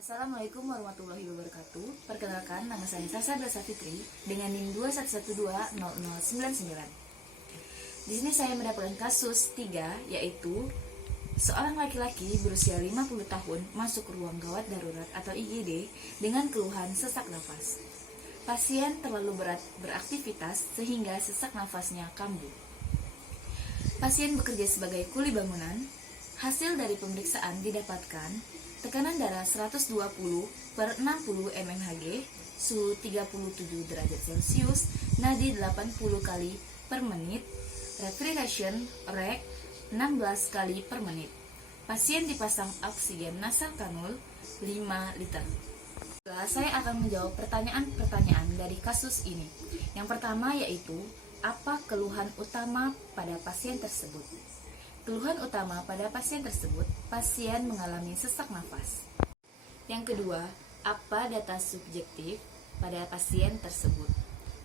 Assalamualaikum warahmatullahi wabarakatuh. Perkenalkan, nama saya Sasa Dasa Fitri dengan NIM 211200099. Di sini saya mendapatkan kasus 3, yaitu seorang laki-laki berusia 50 tahun masuk ke ruang gawat darurat atau IGD dengan keluhan sesak nafas. Pasien terlalu berat beraktivitas sehingga sesak nafasnya kambuh. Pasien bekerja sebagai kuli bangunan. Hasil dari pemeriksaan didapatkan tekanan darah 120/60 mmHg, suhu 37 derajat Celcius, nadi 80 kali per menit, respiration rate 16 kali per menit. Pasien dipasang oksigen nasal kanul 5 liter. Saya akan menjawab pertanyaan-pertanyaan dari kasus ini. Yang pertama yaitu, apa keluhan utama pada pasien tersebut? Keluhan utama pada pasien tersebut, pasien mengalami sesak nafas. Yang kedua, apa data subjektif pada pasien tersebut?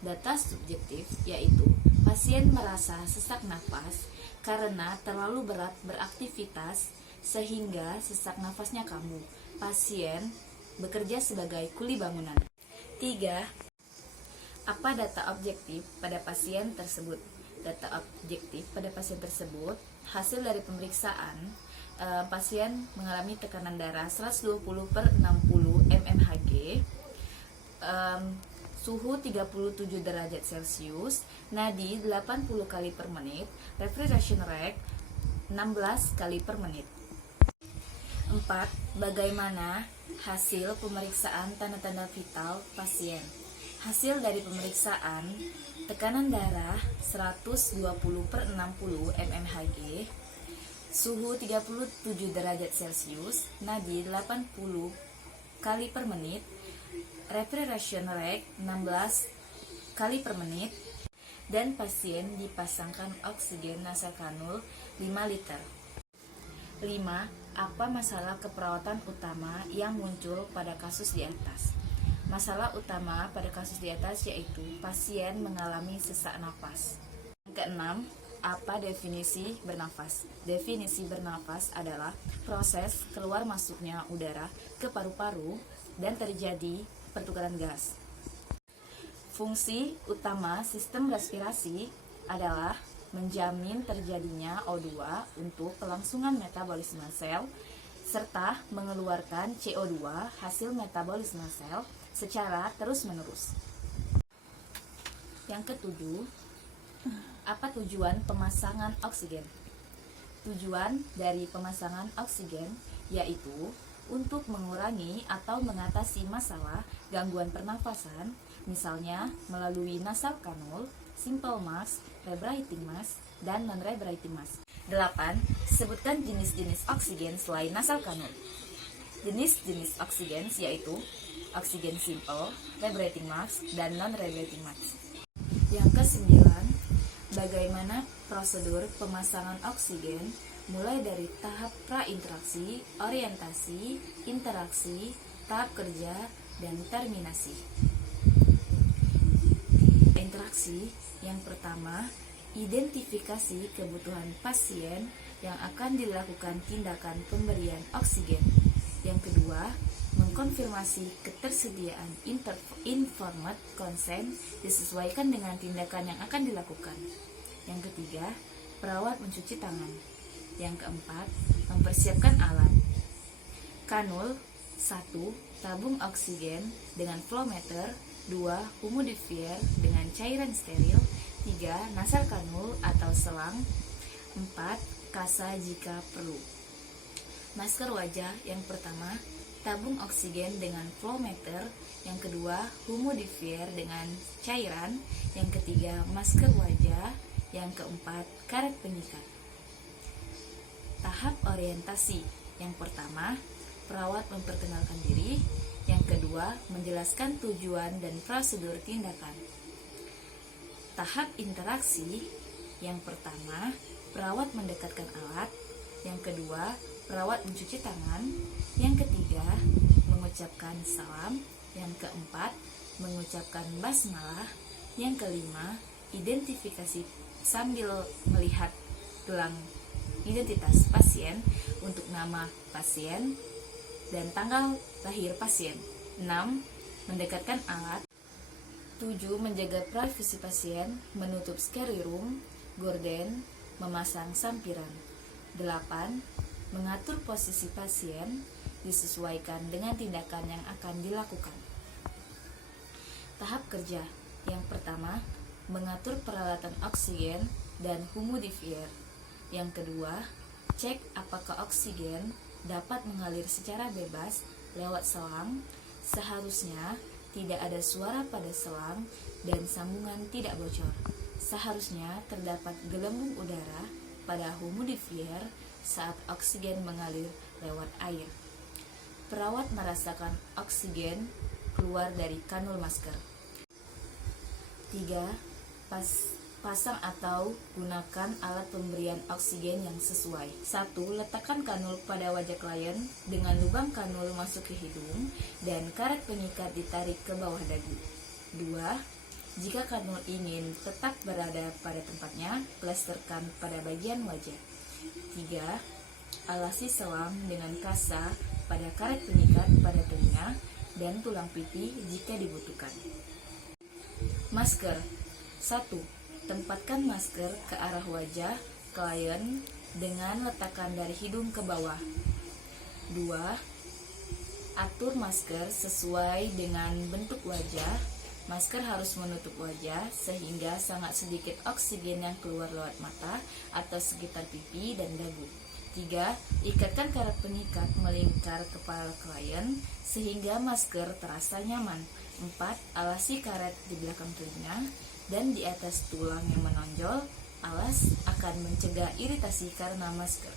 Data subjektif yaitu pasien merasa sesak nafas karena terlalu berat beraktivitas sehingga sesak nafasnya kambuh. Pasien bekerja sebagai kuli bangunan. 3. Apa data objektif pada pasien tersebut? Data objektif pada pasien tersebut, hasil dari pemeriksaan, pasien mengalami tekanan darah 120/60 mmHg, suhu 37 derajat Celcius, nadi 80 kali per menit, respiration rate 16 kali per menit. 4. Bagaimana hasil pemeriksaan tanda-tanda vital pasien? Hasil dari pemeriksaan, tekanan darah 120/60 mmHg, suhu 37 derajat Celcius, nadi 80 kali per menit, respiration rate 16 kali per menit, dan pasien dipasangkan oksigen nasal kanul 5 liter. 5. Apa masalah keperawatan utama yang muncul pada kasus di atas? Masalah utama pada kasus di atas yaitu pasien mengalami sesak nafas. Yang keenam, apa definisi bernafas? Definisi bernafas adalah proses keluar masuknya udara ke paru-paru dan terjadi pertukaran gas. Fungsi utama sistem respirasi adalah menjamin terjadinya O2 untuk kelangsungan metabolisme sel serta mengeluarkan CO2 hasil metabolisme sel secara terus-menerus. Yang ketujuh, apa tujuan pemasangan oksigen? Tujuan dari pemasangan oksigen yaitu untuk mengurangi atau mengatasi masalah gangguan pernafasan, misalnya melalui nasal kanul, simple mask, rebreathing mask, dan non-rebreathing mask. 8. Sebutkan jenis-jenis oksigen selain nasal kanul. Jenis-jenis oksigen yaitu oksigen simple, rebreathing mask, dan non-rebreathing mask. Yang ke-9, bagaimana prosedur pemasangan oksigen mulai dari tahap prainteraksi, orientasi, interaksi, tahap kerja, dan terminasi. Interaksi yang pertama, identifikasi kebutuhan pasien yang akan dilakukan tindakan pemberian oksigen. Yang kedua, mengkonfirmasi ketersediaan informed consent disesuaikan dengan tindakan yang akan dilakukan. Yang ketiga, perawat mencuci tangan. Yang keempat, mempersiapkan alat. Kanul 1. Tabung oksigen dengan flow meter. 2. Humidifier dengan cairan steril. 3. Nasal kanul atau selang. 4. Kasa jika perlu. Masker wajah yang pertama, tabung oksigen dengan flow meter. Yang kedua, humidifier dengan cairan. Yang ketiga, masker wajah. Yang keempat, karet pengikat. Tahap orientasi. Yang pertama, perawat memperkenalkan diri. Yang kedua, menjelaskan tujuan dan prosedur tindakan. Tahap interaksi. Yang pertama, perawat mendekatkan alat. Yang kedua, perawat mencuci tangan. Yang ketiga, mengucapkan salam. Yang keempat, mengucapkan basmalah. Yang kelima, identifikasi sambil melihat gelang identitas pasien untuk nama pasien. dan tanggal lahir pasien. 6. Mendekatkan alat. 7. Menjaga privasi pasien, menutup scary room, gorden, memasang sampiran. 8. Mengatur posisi pasien, disesuaikan dengan tindakan yang akan dilakukan. Tahap kerja. Yang pertama, mengatur peralatan oksigen dan humidifier. Yang kedua, cek apakah oksigen dapat mengalir secara bebas lewat selang. Seharusnya tidak ada suara pada selang dan sambungan tidak bocor. Seharusnya terdapat gelembung udara pada humidifier saat oksigen mengalir lewat air. Perawat merasakan oksigen keluar dari kanul masker. 3. Pasang atau gunakan alat pemberian oksigen yang sesuai. 1. Letakkan kanul pada wajah klien dengan lubang kanul masuk ke hidung dan karet pengikat ditarik ke bawah dagu. 2. Jika kanul ingin tetap berada pada tempatnya, plesterkan pada bagian wajah. 3. Alasi selang dengan kasa pada karet pengikat pada telinga dan tulang pipi jika dibutuhkan. Masker. 1. Tempatkan masker ke arah wajah klien dengan letakan dari hidung ke bawah. 2. Atur masker sesuai dengan bentuk wajah. Masker harus menutup wajah sehingga sangat sedikit oksigen yang keluar lewat mata atau sekitar pipi dan dagu. 3. Ikatkan karet pengikat melingkar kepala klien sehingga masker terasa nyaman. 4. Alasi karet di belakang telinga dan di atas tulang yang menonjol. Alas akan mencegah iritasi karena masker.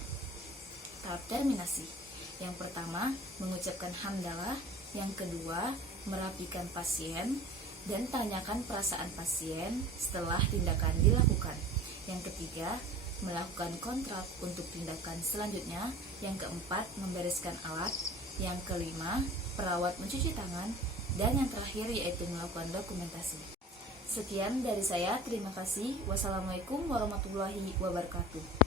Tahap terminasi. Yang pertama, mengucapkan hamdalah. Yang kedua, merapikan pasien dan tanyakan perasaan pasien setelah tindakan dilakukan. Yang ketiga, melakukan kontrak untuk tindakan selanjutnya. Yang keempat, membereskan alat. Yang kelima, perawat mencuci tangan. Dan yang terakhir yaitu melakukan dokumentasi. Sekian dari saya, terima kasih. Wassalamualaikum warahmatullahi wabarakatuh.